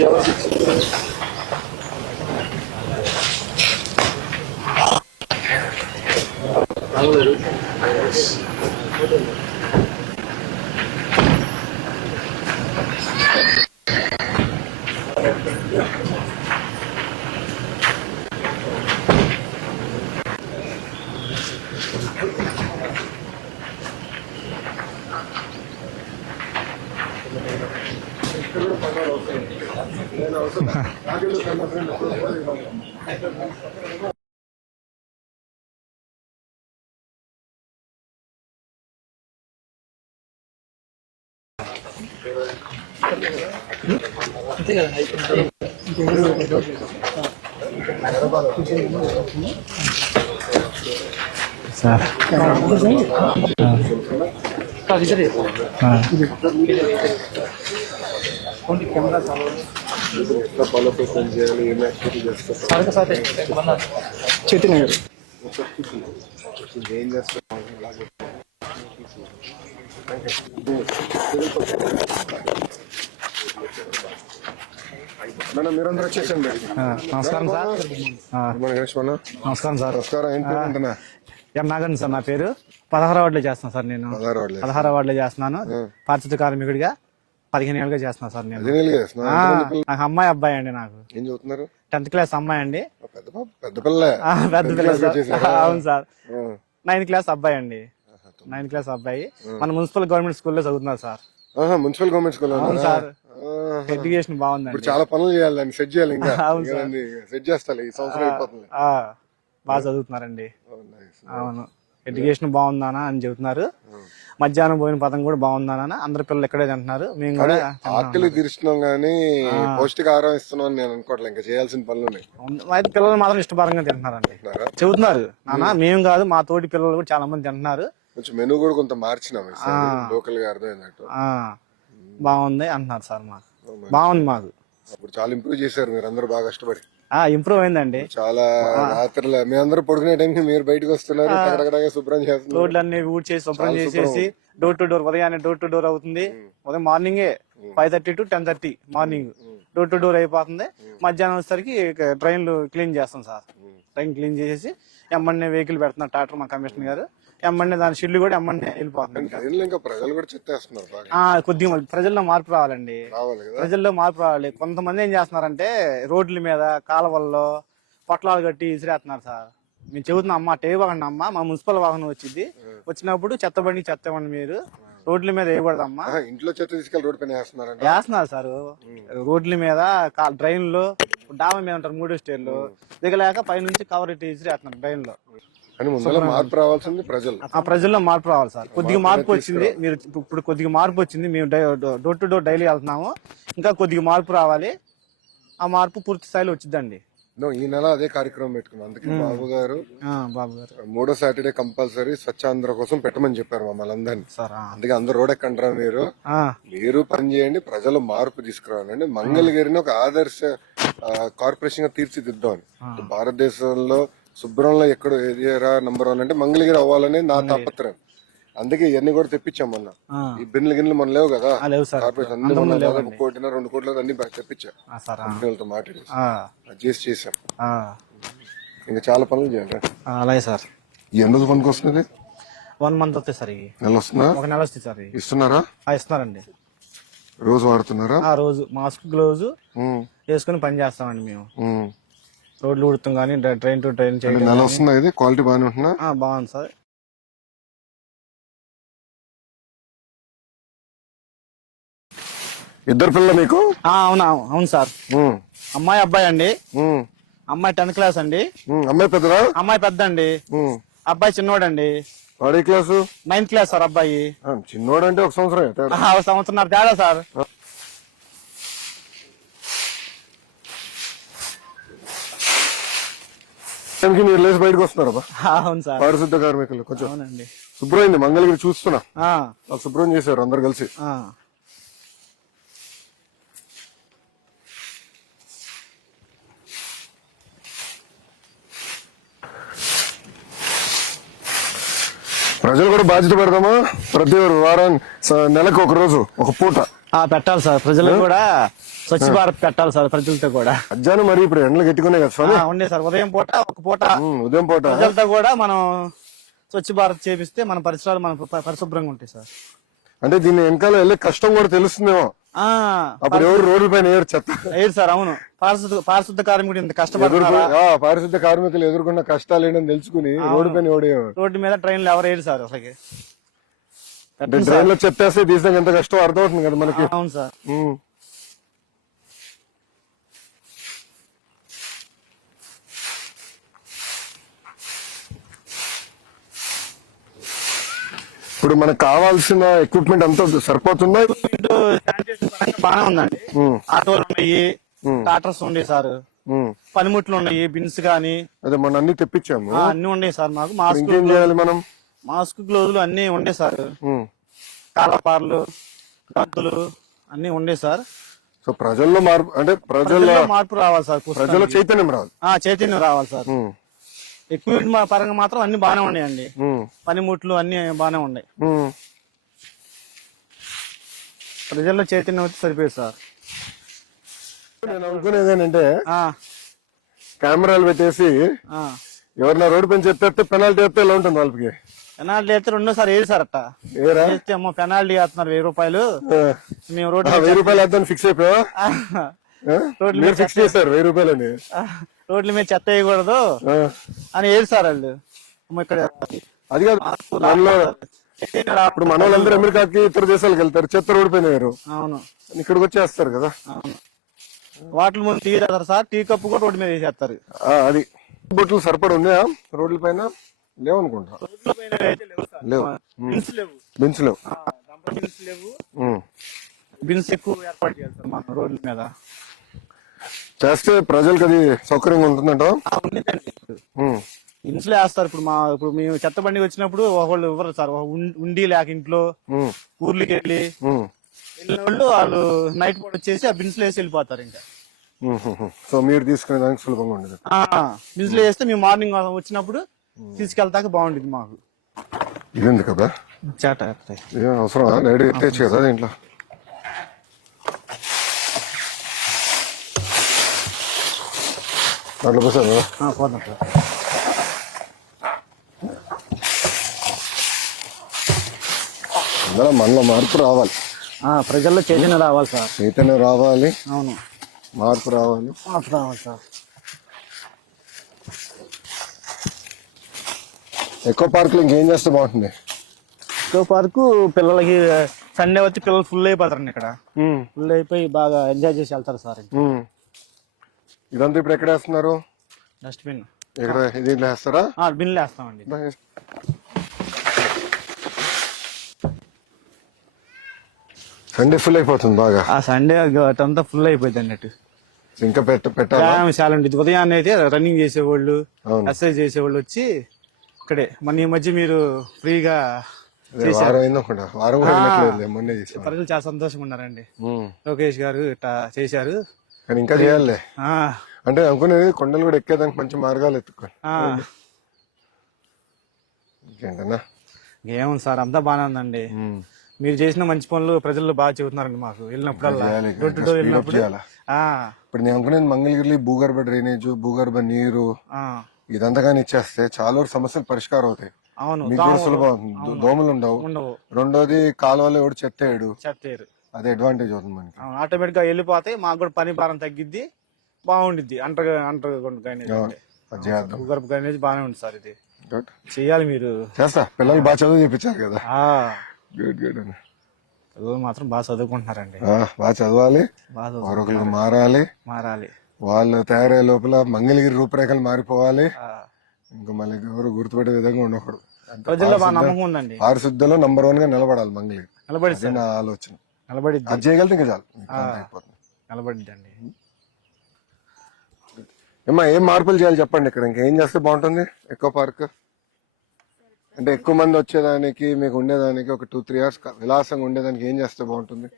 Sir Chaitanya గారు ఏం చేస్తారు? మీరందరూ వచ్చేసండి. నమస్కారం సార్. నమస్కారం సార్. నమస్కారం. నాగన్ సార్ నా పేరు. 16వ వార్డులో చేస్తున్నాను సార్. నేను 16వ వార్డులో చేస్తున్నాను. పారిశుద్ధ కార్మికుడిగా 15 ఏళ్ళుగా చేస్తున్నాను సార్. నేను నాకు అమ్మాయి అబ్బాయి అండి. నాకు 10th క్లాస్ అమ్మాయి అండి. పెద్ద పిల్ల. అవును సార్. 9th క్లాస్ అబ్బాయి అండి. 9th క్లాస్ అబ్బాయి మన మున్సిపల్ గవర్నమెంట్ స్కూల్లో చదువుతున్నారు సార్. Municipal government school. అవును సార్. ఎడ్యుకేషన్ బాగుందండి. చాలా పనులు చేయాలి, సెట్ చేయాలి. ఇంకా సెట్ చేస్తాను ఈ సంవత్సరం అయిపోతుంది. బాగా చదువుతున్నారండి. అవును, ఎడ్యుకేషన్ బాగుందానా అని చెబుతున్నారు. మధ్యాహ్నం పోయిన పదం కూడా బాగుందానా. అందరు పిల్లలు ఇక్కడే తింటున్నారు. మేము కూడా ఆకలి తీరుస్తున్నాం గానీ పౌష్టికాహారం ఇస్తున్నాం నేను అనుకోవట్లేదు. ఇంకా చేయాల్సిన పనులు అయితే పిల్లలు మాత్రం ఇష్టపరంగా తింటున్నారండి, చెబుతున్నారు. నాన్న మేము కాదు, మా తోటి పిల్లలు కూడా చాలా మంది తింటున్నారు. కొంచెం మెనూ కూడా కొంత మార్చినాం లోకల్ గా అర్థమైనట్టు. బాగుంది అంటున్నారు సార్. మాకు బాగుంది. మాకు ఇప్పుడు చాలా ఇంప్రూవ్ చేశారు మీరు అందరూ బాగా కష్టపడి. ఇంప్రూవ్ అయిందండి చాలా. రాత్రులు మీ అందరూ పడుకునే టైంకి మీరు బయటకు వస్తున్నారు, శుభ్రం చేస్తున్నారు. రోడ్లన్నీ ఊడ్చేసి శుభ్రం చేసేసి డోర్ టు డోర్, ఉదయాన్నే డోర్ టు డోర్ అవుతుంది. ఉదయం మార్నింగే 5:30 to 10:30 morning door to door అయిపోతుంది. మధ్యాహ్నం వచ్చేసరికి ట్రైన్లు క్లీన్ చేస్తాం సార్. ట్రైన్ క్లీన్ చేసేసి ఎమ్మన్నే వెహికల్ పెడుతున్నారు ట్రాక్టర్ మా కమిషనర్ గారు. ఎమ్మన్నే దాని షెడ్లు కూడా ఎమ్మన్నే వెళ్ళిపోతుంది. కొద్దిగా ప్రజల్లో మార్పు రావాలండి. ప్రజల్లో మార్పు రావాలి. కొంతమంది ఏం చేస్తున్నారంటే రోడ్ల మీద కాలువల్లో పొట్లాలు కట్టి ఇసిరేస్తున్నారు సార్. మేము చెబుతున్నాం, అమ్మ టేవాకండి అమ్మ, మా మున్సిపల్ వాహనం వచ్చింది, వచ్చినప్పుడు చెత్తబండి చెత్తబండి మీరు రోడ్ల మీద వేయకూడదమ్మా. ఇంట్లో చెత్త తీసుకెళ్ళి రోడ్ పైన వేస్తున్నారు సార్. రోడ్ల మీద డ్రైన్లు డాబా మీద ఉంటారు 3వ స్టేర్లు దిగలేక పైనుంచి కవర్ ఇట్టి ఇసిరేస్తున్నారు డ్రైన్ లో. మార్పు రావాల్సింది ప్రజలు. ప్రజల్లో మార్పు రావాలి సార్. కొద్దిగా మార్పు వచ్చింది. మీరు ఇప్పుడు కొద్దిగా మార్పు వచ్చింది. మేము డోర్ టు డోర్ డైలీ వెళ్తున్నాము. ఇంకా కొద్దిగా మార్పు రావాలి. ఆ మార్పు పూర్తి స్థాయిలో వచ్చిందండి. ఈ నెల అదే కార్యక్రమం పెట్టుకున్నాం. అందుకే బాబు గారు 3వ సాటర్డే కంపల్సరీ స్వచ్ఛాంధ్ర కోసం పెట్టమని చెప్పారు మమ్మల్ని అందరినీ. అందుకే అందరు రోడ్ ఎక్కంటారా మీరు పని చేయండి, ప్రజలు మార్పు తీసుకురావాలండి. మంగళగిరిని ఒక ఆదర్శ కార్పొరేషన్ గా తీర్చిదిద్దామని. భారతదేశంలో శుభ్రంలో ఎక్కడ ఏరియా నంబర్ 1 అంటే మంగళగిరి అవ్వాలని నా తాపత్రయం. అందుకే ఇవన్నీ కూడా తెప్పించాం మొన్న. ఈ బిన్లు గిన్నెలు మన లేవు కదా, కార్పొరేషన్ అన్ని మొన్న 1 కోటి 2 కోట్ల అన్ని తెప్పించా. కంపెనీలతో మాట్లాడి అడ్జస్ట్ చేశాం. ఇంకా చాలా పనులు చేయాలి. అలాగే సార్. ఎన్ని రోజులు పనికి వస్తుంది? 1 month వస్తే సార్. నెల వస్తుందా? ఒక నెల వస్తుంది సార్. ఇస్తున్నారా? ఇస్తున్నారండి. రోజు వాడుతున్నారా? రోజు మాస్క్ గ్లౌజ్ వేసుకుని పని చేస్తామండి మేము. రోడ్లు ఉడుతాం కానీ ట్రైన్ టు ట్రైన్ చేయడం. నెల వస్తుందా? ఇది క్వాలిటీ బాగానే ఉంటుందా? బాగుంది సార్. ఇద్దరు పిల్లలు మీకు? అవును సార్. అమ్మాయి అబ్బాయి అండి. అమ్మాయి 10th క్లాస్ అండి. అమ్మాయి పెద్దదా? అమ్మాయి పెద్ద అండి. అబ్బాయి చిన్నోడండి. వాడే క్లాసు? 9th class sir. అబ్బాయి చిన్నోడు అంటే 1 సంవత్సరం. 1 సంవత్సరం తేడా సార్. మీరు లేచి బయటకు వస్తున్నారా? అవును సార్. పారిశుద్ధ కార్మికులు కొంచెం శుభ్రమైంది. మంగళగిరి చూస్తున్నా శుభ్రం చేశారు అందరు కలిసి. ప్రజలు కూడా బాధ్యత పెడదామా? ప్రతి వారాన్ని నెలకు 1 రోజు 1 పూట పెట్టాలి సార్. ప్రజలు కూడా స్వచ్ఛ భారత్ పెట్టాలి సార్ ప్రజలతో కూడా. మధ్యాహ్నం మరి ఇప్పుడు ఎండలు గట్టికున్నాయి కదా స్వామి. ఉండే సార్ ఉదయం పూట ఒక పూట ఉదయం పూట ప్రజలతో కూడా మనం స్వచ్ఛ భారత్ చేపిస్తే మన పరిసరాలు మన పరిశుభ్రంగా ఉంటాయి సార్. అంటే దీని వెనకాల వెళ్ళే కష్టం కూడా తెలుస్తుందేమో. అప్పుడు ఎవరు రోడ్ల పైన ఏరు చెత్త ఏడు సార్. అవును, పారిశుద్ధ కార్మికుడు ఇంత కష్టపడుతున్నారా, పారిశుద్ధ కార్మికులు ఎదుర్కొన్న కష్టాలు ఏంటని తెలుసుకుని రోడ్డు పైన రోడ్డు మీద ట్రైన్లు ఎవరు ఏడు సార్ అసలు. ట్రైన్ లో చెత్తేస్తే తీసాక ఎంత కష్టం అర్థమవుతుంది కదా మనకి. అవును సార్. ఇప్పుడు మనకు కావాల్సిన ఎక్విప్మెంట్ అంతా సరిపోతుందా? బాగా ఉందండి. ఆటోలు ఉన్నాయి, టాటర్స్ ఉన్నాయి సార్, పనిముట్లు ఉన్నాయి, బిన్స్ గానీ. అదే మనం అన్ని తెప్పించాము, అన్ని ఉన్నాయి సార్. మాకు మాస్క్, ఇంకేం చేయాలి మనం? మాస్క్, గ్లోజులు అన్ని ఉండే సార్. కాలపార్లు, గంతులు అన్ని ఉండే సార్. సో ప్రజల్లో మార్పు, అంటే ప్రజల్లో మార్పు రావాలి సార్. ప్రజల్లో చైతన్యం రావాలి. చైతన్యం రావాలి సార్. ఎక్విప్మెంట్ పరంగా మాత్రం అన్ని బాగానే ఉన్నాయండి. పనిముట్లు అన్ని బాగానే ఉన్నాయి. ప్రజల్లో చైతన్యం వచ్చి సరిపోయింది సార్. నేను అనుకునేది ఏంటంటే కెమెరాలు పెట్టేసి ఎవరైనా రోడ్డు పైన చెప్తే పెనాల్టీ వేస్తే ఎలా ఉంటుంది వాళ్ళకి? పెనాల్టీ అయితే రెండోసారి ఏది సార్ అట్ట వేస్తే అమ్మో పెనాల్టీ వేస్తున్నారు 1000 రూపాయలు. మేము రోడ్డు 1000 రూపాయలు వేద్దాం ఫిక్స్ అయిపోయా. రోడ్ల మీద ఫిక్స్ చేశారు 1000 రూపాయలు అని. రోడ్ల మీద చెత్త వేయకూడదు అని ఏది సార్ వాళ్ళు. ఇక్కడ అది కాదు, ఇప్పుడు మన వాళ్ళందరూ అమెరికాకి ఇతర దేశాలకు వెళ్తారు, చెత్త రోడ్డు పైన వేరు. అవును, ఇక్కడికి వచ్చేస్తారు కదా. వాటర్ ముందు టీ తాగుతారు సార్, టీ కప్పు కూడా రోడ్డు మీద వేసేస్తారు. అది బొట్లు సరిపడి ఉన్నాయా రోడ్ల పైన? లేవు అనుకుంటా. లేవు, బిన్స్ లేవు. బిన్స్ ఎక్కువ ఏర్పాటు చేయాలి సార్ మన రోడ్ల మీద. చేస్తే ప్రజలకు అది సౌకర్యంగా ఉంటుందంట. ఇంట్లో వేస్తారు. ఇప్పుడు మేము చెత్త బండి వచ్చినప్పుడు ఒకళ్ళు ఇవ్వరు సార్. ఉండి లేక ఇంట్లో ఊర్లకి వెళ్ళిన వాళ్ళు నైట్ పూట వచ్చేసి ఆ బిన్స్ లో వేసి వెళ్ళిపోతారు. ఇంకా సో మీరు తీసుకునే దానికి సులభంగా ఉండదు. బిన్స్ లో వేస్తే మేము మార్నింగ్ వచ్చినప్పుడు తీసుకెళ్తాక బాగుంటుంది మాకు. ఇదేంది కదా చేట అవసరం రెడీ ఎత్తేచ్చు కదా దీంట్లో. దాంట్లో పోసాను పోతాం సార్. అందులో మనలో మార్పు రావాలి, ప్రజల్లో చైతన్యం రావాలి సార్. చైతన్యం రావాలి. అవును, మార్పు రావాలి. మార్పు రావాలి సార్. ఎక్కువ పార్కులు ఇంకేం చేస్తే బాగుంటుంది? ఎక్కువ పార్కు పిల్లలకి సండే వచ్చి పిల్లలు ఫుల్ అయిపోతారండి. ఇక్కడ ఫుల్ అయిపోయి బాగా ఎంజాయ్ చేసి వెళ్తారు సార్. ఇదంతా ఇప్పుడు ఎక్కడ వేస్తున్నారు? డస్ట్బిన్ ఎక్కడ దీంట్లో వేస్తారా? బిన్లు వేస్తామండి. సండే ఫుల్ అయిపోతుంది బాగా. సండే అంతా ఫుల్ అయిపోయింది అన్నట్టు. ఇంకా పెట్టాలి చాలా ఉంటుంది. ఉదయాన్నే అయితే రన్నింగ్ చేసేవాళ్ళు, ఎక్సర్సైజ్ చేసేవాళ్ళు వచ్చి ఇక్కడే. మన ఈ మధ్య మీరు ఫ్రీగా ప్రజలు చాలా సంతోషంగా ఉన్నారండి. లోకేష్ గారు ఇట్లా చేశారు, కానీ ఇంకా చేయాలి. అంటే అనుకునేది కొండలు కూడా ఎక్కేదానికి మంచి మార్గాలు ఎత్తుకోవాలి. ఇంకేంటన్నా ఏముంది సార్, అంతా బాగానే ఉందండి. మీరు చేసిన మంచి పనులు ప్రజలు బాగా చెబుతున్నారండి మాకు. వెళ్ళినప్పుడల్లా డోర్ టు డోర్ వెళ్ళినప్పుడు ఇప్పుడు నేను అనుకునేది మంగళగిరి భూగర్భ డ్రైనేజ్, భూగర్భ నీరు ఇదంతా కానీ ఇచ్చేస్తే చాలా వరకు సమస్యలు పరిష్కారం అవుతాయి. అవును, మీకు కూడా సులభం, దోమలు ఉండవు. రెండోది కాలువలో ఎవడు చెత్తేయడు, అదే అడ్వాంటేజ్ అవుతుంది మనకి. ఆటోమేటిక్ గా వెళ్ళిపోతాయి, మాకు కూడా పని భారం తగ్గిద్ది, బాగుండిద్ది. భూగర్భ డ్రైనేజ్ బాగానే ఉంది సార్. ఇది చెయ్యాలి, మీరు చేస్తా. పిల్లలు బాగా చదువు చేపించారు కదా. పిల్లలు మాత్రం బాగా చదువుకుంటున్నారండి. బాగా చదవాలి, మారాలి. వాళ్ళు తయారయ్యే లోపల మంగళగిరి రూపురేఖలు మారిపోవాలి. ఇంకా మళ్ళీ ఎవరు గుర్తుపెట్టే విధంగా ఉండకూడదు. ప్రజల్లో బాగా నమ్మకం ఉందండి. పారిశుద్ధ్యంలో నంబర్ 1 గా నిలబడాలి మంగళగిరి. నిలబడి నా ఆలోచన. నిలబడిద్ది, అది చేయగలితే ఇంకా చాలు. నిలబడిద్దండి. ఏమా ఏం మార్పులు చేయాలి చెప్పండి ఇక్కడ? ఇంకేం చేస్తే బాగుంటుంది? ఎక్కువ పార్క్ అంటే ఎక్కువ మంది వచ్చేదానికి, మీకు ఉండేదానికి ఒక 2-3 hours విలాసంగా ఉండేదానికి ఏం చేస్తే బాగుంటుంది?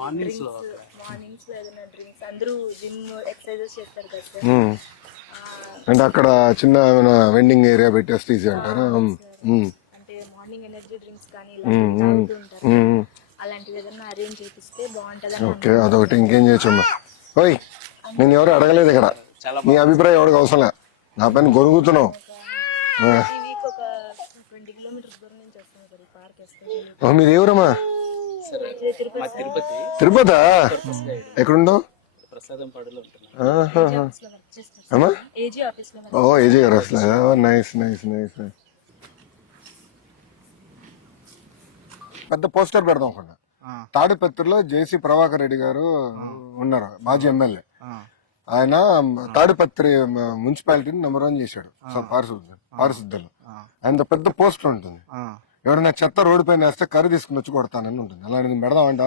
మార్నింగ్స్ లో ఏదైనా డ్రింక్స్, అందరూ జిమ్ ఎక్సర్సైజెస్ చేస్తారు కదా సార్. అంటే అక్కడ చిన్న ఏమైనా వెండింగ్ ఏరియా పెట్టేస్తే ఈజీ అంటారా? అంటే మార్నింగ్ ఎనర్జీ డ్రింక్స్ కానీ ఇలా తాగుతూ ఉంటారు. అలాంటివి ఏదైనా అరేంజ్ చేపిస్తే బాగుంటదని ఓకే, అదొకటి. ఇంకేం చేయొచ్చమ్మా? ఓయ్, నేను ఎవరు అడగలేదు ఇక్కడ, నీ అభిప్రాయం ఎవరికి అవసరం లే, నా పైన గొరుగుతున్నావు. ఈ వీక్ ఒక 20 కిలోమీటర్స్ దూరం నుంచి వస్తాం సార్ ఈ పార్క్ ఎక్స్టెన్షన్. మీరు ఎవరమ్మా? తిరుపతి. ఎక్కడుండవు? అమ్మా, ఏజీ ఆఫీస్ లో ఓ ఏజీ గారు వస్తా. Nice nice nice. పెద్ద పోస్టర్ పెడదాం అనుకుంటా. తాడిపత్రిలో జేసీ ప్రభాకర్ రెడ్డి గారు ఉన్నారు, మాజీ ఎమ్మెల్యే. ఆయన తాడిపత్రి మున్సిపాలిటీని నెంబర్ 1 చేశాడు పారిశుద్ధ్యంలో. ఆయన పెద్ద పోస్టర్ ఉంటుంది, ఎవరైనా చెత్త రోడ్డు పైన వేస్తే కర్రీ తీసుకుని వచ్చి కొడతానని ఉంటుంది. అలాంటిది పెడదామంట.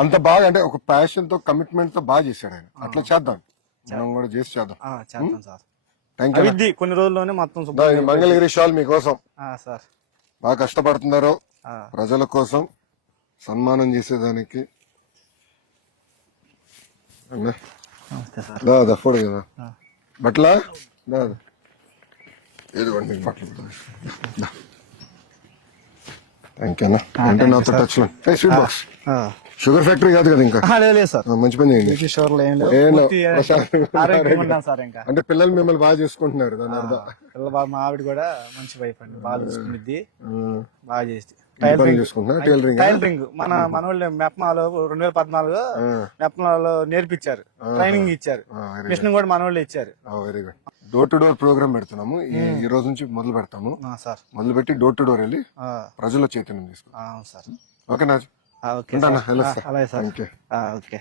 అంత బాగా, అంటే ఒక ప్యాషన్ తో కమిట్మెంట్ తో బాగా చేశాడు ఆయన. అట్లా చేద్దాం, మనం కూడా చేసి చేద్దాం. Thank you. కొన్ని రోజుల్లోనే మొత్తం మంగళగిరి షాల్ మీకోసం. సార్ బాగా కష్టపడుతున్నారు ప్రజల కోసం, సన్మానం చేసేదానికి. దాదా ఫోడు కదా బట్లా, దాదా ఏదిగోండి మీకు బట్టలు. థ్యాంక్ యూ అన్న. అంటే నాతో టచ్ లో స్వీట్ బాక్స్. షుగర్ ఫ్యాక్టరీ కాదు కదా ఇంకా? లేదు సార్, మంచి పని చేయండి. సార్ ఇంకా అంటే పిల్లలు మిమ్మల్ని బాగా చూసుకుంటున్నారు, దాని అర్థం. పిల్లలు బాగా, మా ఆవిడ కూడా మంచి వైఫ్ అండి, బాగా చూసుకునిద్ది, బాగా చేసి. చూసుకుంటున్నా టైలరింగ్. టైలరింగ్ మన వాళ్ళు మెప్మాలో 2014 మెప్మాలో నేర్పించారు, ట్రైనింగ్ ఇచ్చారు, మిషన్ కూడా మన వాళ్ళు ఇచ్చారు. Very good. Door to door programme పెడుతున్నాము ఈ రోజు నుంచి, మొదలు పెడతాము. సార్ మొదలు పెట్టి డోర్ టు డోర్ వెళ్ళి ప్రజల చైతన్యం తీసుకుంటాం. సార్ ఓకేనా? ఓకే సార్, అలాగే సార్. Thank you. ఓకే.